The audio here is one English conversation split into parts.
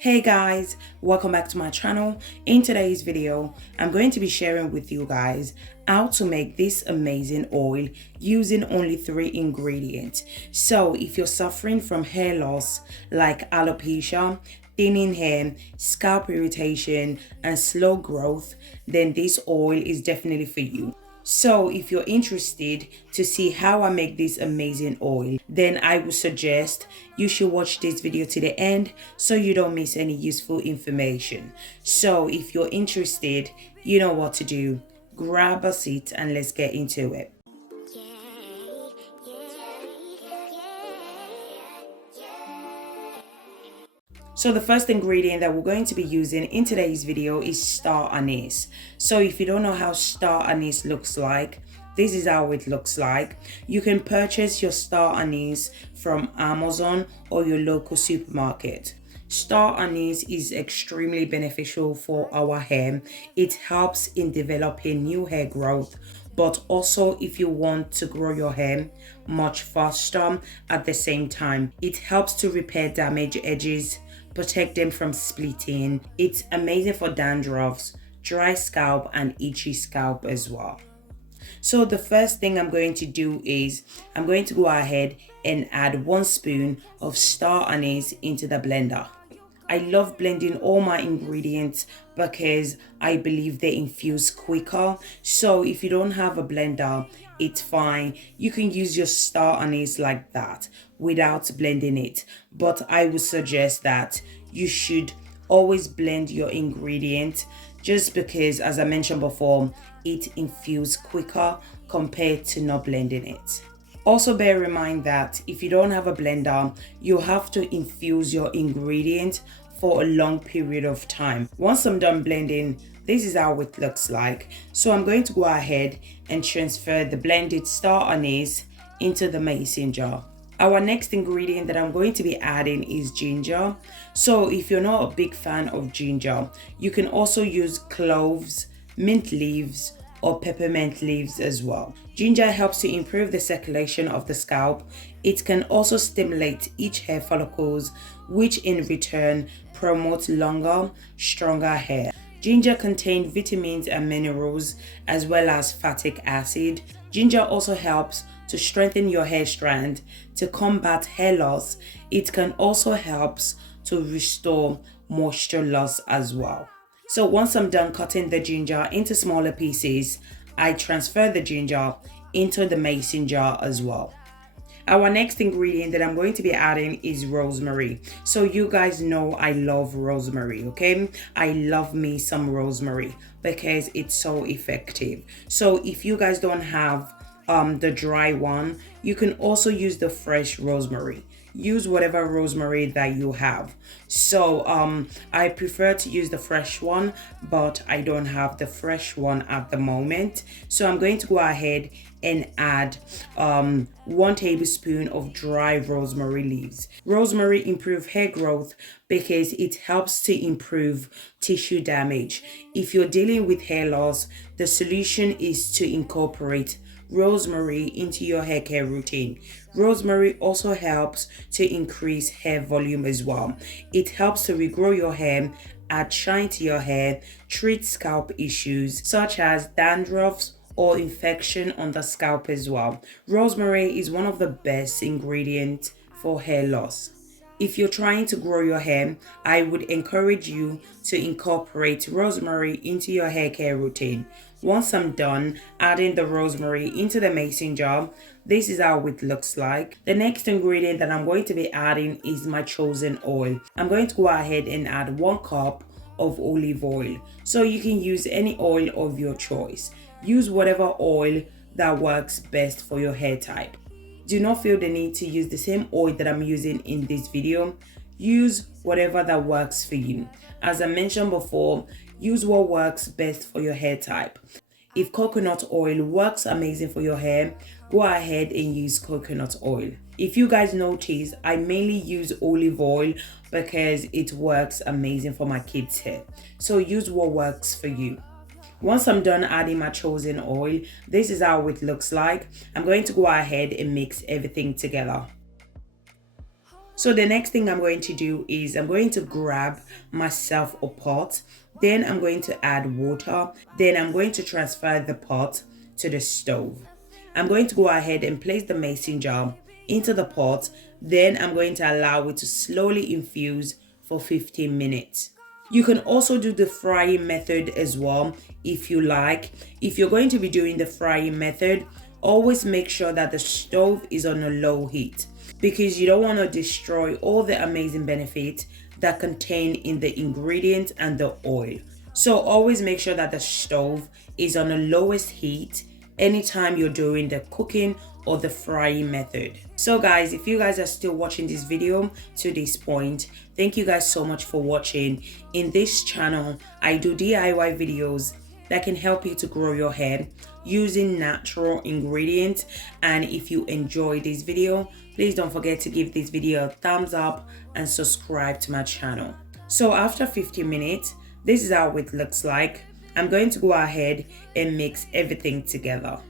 Hey guys, welcome back to my channel. In today's video, I'm going to be sharing with you guys how to make this amazing oil using only 3 ingredients. So if you're suffering from hair loss like alopecia, thinning hair, scalp irritation, and slow growth, then this oil is definitely for you. So if you're interested to see how I make this amazing oil, then I would suggest you should watch this video to the end so you don't miss any useful information. So if you're interested, you know what to do. Grab a seat and let's get into it. So the first ingredient that we're going to be using in today's video is star anise. So if you don't know how star anise looks like, this is how it looks like. You can purchase your star anise from Amazon or your local supermarket. Star anise is extremely beneficial for our hair. It helps in developing new hair growth, but also if you want to grow your hair much faster at the same time. It helps to repair damaged edges, protect them from splitting. It's amazing for dandruffs, dry scalp, and itchy scalp as well. So the first thing I'm going to do is I'm going to go ahead and add 1 spoon of star anise into the blender. I love blending all my ingredients because I believe they infuse quicker. So if you don't have a blender, it's fine. You can use your star anise like that without blending it. But I would suggest that you should always blend your ingredient just because, as I mentioned before, it infuses quicker compared to not blending it. Also bear in mind that if you don't have a blender, you have to infuse your ingredient for a long period of time. Once I'm done blending, this is how it looks like. So I'm going to go ahead and transfer the blended star anise into the mason jar. Our next ingredient that I'm going to be adding is ginger. So if you're not a big fan of ginger, you can also use cloves, mint leaves, or peppermint leaves as well. Ginger helps to improve the circulation of the scalp. It can also stimulate each hair follicles, which in return promotes longer, stronger hair. Ginger contains vitamins and minerals as well as fattic acid. Ginger also helps to strengthen your hair strand to combat hair loss. It can also help to restore moisture loss as well. So once I'm done cutting the ginger into smaller pieces, I transfer the ginger into the mason jar as well. Our next ingredient that I'm going to be adding is rosemary. So you guys know I love rosemary, okay? I love me some rosemary because it's so effective. So if you guys don't have the dry one, you can also use the fresh rosemary. Use whatever rosemary that you have. So I prefer to use the fresh one, but I don't have the fresh one at the moment. So I'm going to go ahead and add 1 tablespoon of dry rosemary leaves. Rosemary improves hair growth because it helps to improve tissue damage. If you're dealing with hair loss, the solution is to incorporate rosemary into your hair care routine. Rosemary also helps to increase hair volume as well. It helps to regrow your hair, add shine to your hair, treat scalp issues such as dandruffs or infection on the scalp as well. Rosemary is one of the best ingredients for hair loss. If you're trying to grow your hair, I would encourage you to incorporate rosemary into your hair care routine. Once I'm done adding the rosemary into the mason jar, this is how it looks like. The next ingredient that I'm going to be adding is my chosen oil. I'm going to go ahead and add 1 cup of olive oil. So you can use any oil of your choice. Use whatever oil that works best for your hair type. Do not feel the need to use the same oil that I'm using in this video. Use whatever that works for you. As I mentioned before, use what works best for your hair type. If coconut oil works amazing for your hair, go ahead and use coconut oil. If you guys notice, I mainly use olive oil because it works amazing for my kids' hair. So use what works for you. Once I'm done adding my chosen oil, this is how it looks like. I'm going to go ahead and mix everything together. So the next thing I'm going to do is I'm going to grab myself a pot. Then I'm going to add water. Then I'm going to transfer the pot to the stove. I'm going to go ahead and place the mason jar into the pot. Then I'm going to allow it to slowly infuse for 15 minutes. You can also do the frying method as well if you like. If you're going to be doing the frying method, always make sure that the stove is on a low heat, because you don't want to destroy all the amazing benefits that contain in the ingredients and the oil. So always make sure that the stove is on the lowest heat anytime you're doing the cooking or the frying method. So guys, if you guys are still watching this video to this point, thank you guys so much for watching. In this channel, I do DIY videos that can help you to grow your hair using natural ingredients. And if you enjoy this video, please don't forget to give this video a thumbs up and subscribe to my channel. So after 15 minutes, this is how it looks like. I'm going to go ahead and mix everything together.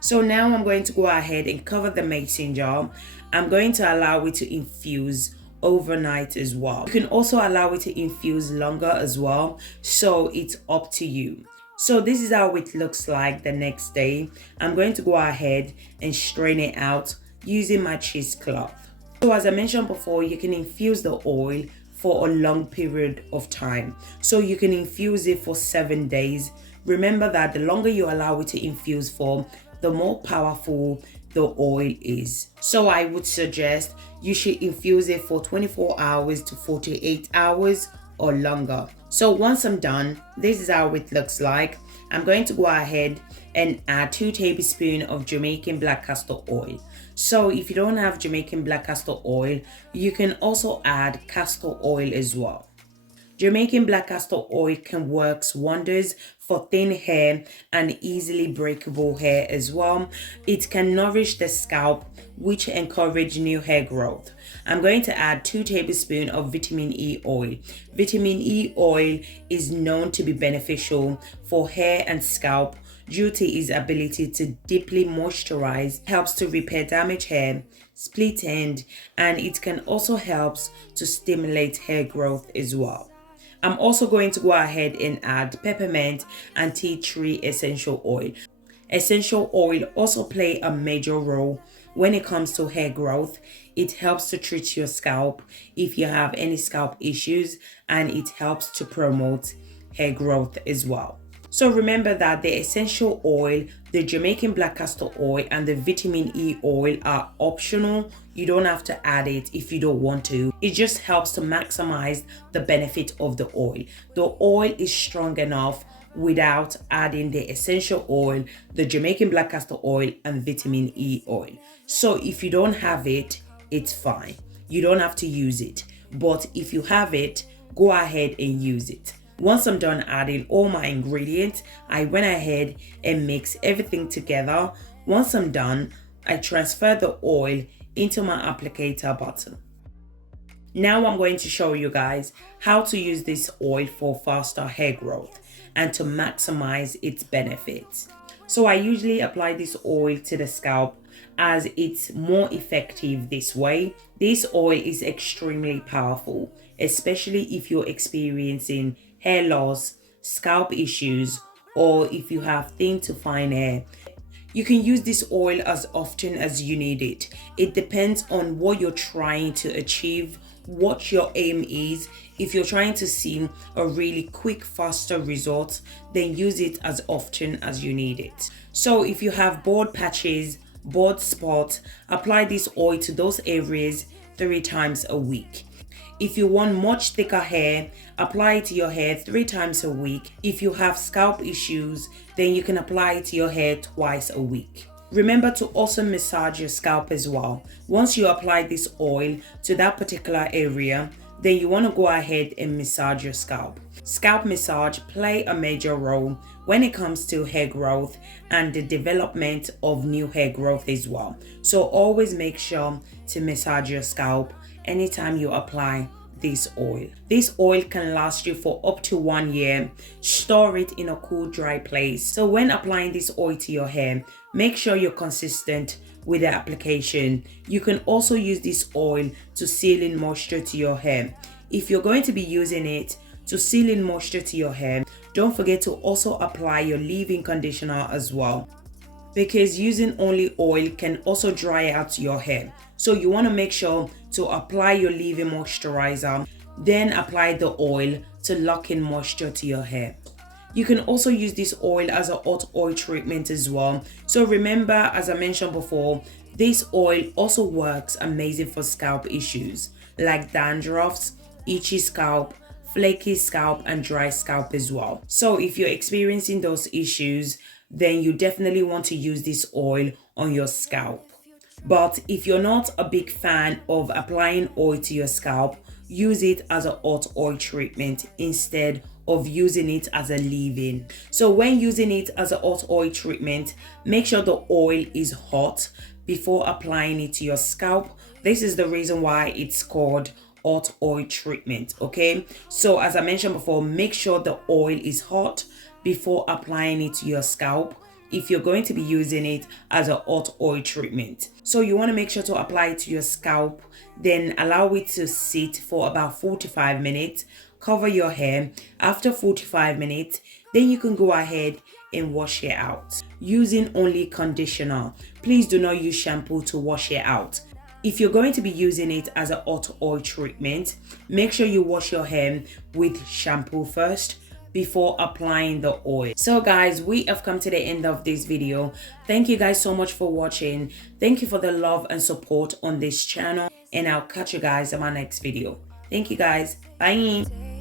So now I'm going to go ahead and cover the mason jar. I'm going to allow it to infuse overnight as well. You can also allow it to infuse longer as well, so it's up to you. So this is how it looks like the next day. I'm going to go ahead and strain it out using my cheesecloth. So as I mentioned before, you can infuse the oil for a long period of time. So you can infuse it for 7 days. Remember that the longer you allow it to infuse for, the more powerful the oil is. So I would suggest you should infuse it for 24 hours to 48 hours or longer. So once I'm done, this is how it looks like. I'm going to go ahead and add 2 tablespoons of Jamaican black castor oil. So if you don't have Jamaican black castor oil, you can also add castor oil as well. Jamaican black castor oil can work wonders for thin hair and easily breakable hair as well. It can nourish the scalp, which encourage new hair growth. I'm going to add 2 tablespoons of vitamin E oil. Vitamin E oil is known to be beneficial for hair and scalp due to its ability to deeply moisturize, helps to repair damaged hair, split end, and it can also help to stimulate hair growth as well. I'm also going to go ahead and add peppermint and tea tree essential oil. Essential oil also play a major role when it comes to hair growth. It helps to treat your scalp if you have any scalp issues, and it helps to promote hair growth as well. So remember that the essential oil, the Jamaican black castor oil, and the vitamin E oil are optional. You don't have to add it if you don't want to. It just helps to maximize the benefit of the oil. The oil is strong enough without adding the essential oil, the Jamaican black castor oil, and vitamin E oil. So if you don't have it, it's fine. You don't have to use it. But if you have it, go ahead and use it. Once I'm done adding all my ingredients, I went ahead and mixed everything together. Once I'm done, I transfer the oil into my applicator bottle. Now I'm going to show you guys how to use this oil for faster hair growth and to maximize its benefits. So I usually apply this oil to the scalp as it's more effective this way. This oil is extremely powerful, especially if you're experiencing hair loss, scalp issues, or if you have thin to fine hair. You can use this oil as often as you need it. It depends on what you're trying to achieve, what your aim is. If you're trying to see a really quick, faster result, then use it as often as you need it. So if you have bald patches, bald spots, apply this oil to those areas 3 times a week. If you want much thicker hair, apply it to your hair 3 times a week. If you have scalp issues, then you can apply it to your hair twice a week. Remember to also massage your scalp as well. Once you apply this oil to that particular area, then you want to go ahead and massage your scalp. Scalp massage play a major role when it comes to hair growth and the development of new hair growth as well. So always make sure to massage your scalp anytime you apply this oil. This oil can last you for up to 1 year. Store it in a cool, dry place. So when applying this oil to your hair, make sure you're consistent with the application. You can also use this oil to seal in moisture to your hair. If you're going to be using it to seal in moisture to your hair, don't forget to also apply your leave-in conditioner as well, because using only oil can also dry out your hair. So you want to make sure to apply your leave-in moisturizer, then apply the oil to lock in moisture to your hair. You can also use this oil as a hot oil treatment as well. So remember, as I mentioned before, this oil also works amazing for scalp issues like dandruffs, itchy scalp, flaky scalp, and dry scalp as well. So if you're experiencing those issues, then you definitely want to use this oil on your scalp. But if you're not a big fan of applying oil to your scalp, use it as a hot oil treatment instead of using it as a leave-in. So when using it as a hot oil treatment, make sure the oil is hot before applying it to your scalp. This is the reason why it's called hot oil treatment. Okay, so as I mentioned before, make sure the oil is hot before applying it to your scalp if you're going to be using it as a hot oil treatment. So you want to make sure to apply it to your scalp, then allow it to sit for about 45 minutes. Cover your hair. After 45 minutes, then you can go ahead and wash it out using only conditioner. Please do not use shampoo to wash it out. If you're going to be using it as a hot oil treatment, make sure you wash your hair with shampoo first before applying the oil. So guys, we have come to the end of this video. Thank you guys so much for watching. Thank you for the love and support on this channel, and I'll catch you guys in my next video. Thank you guys. Bye.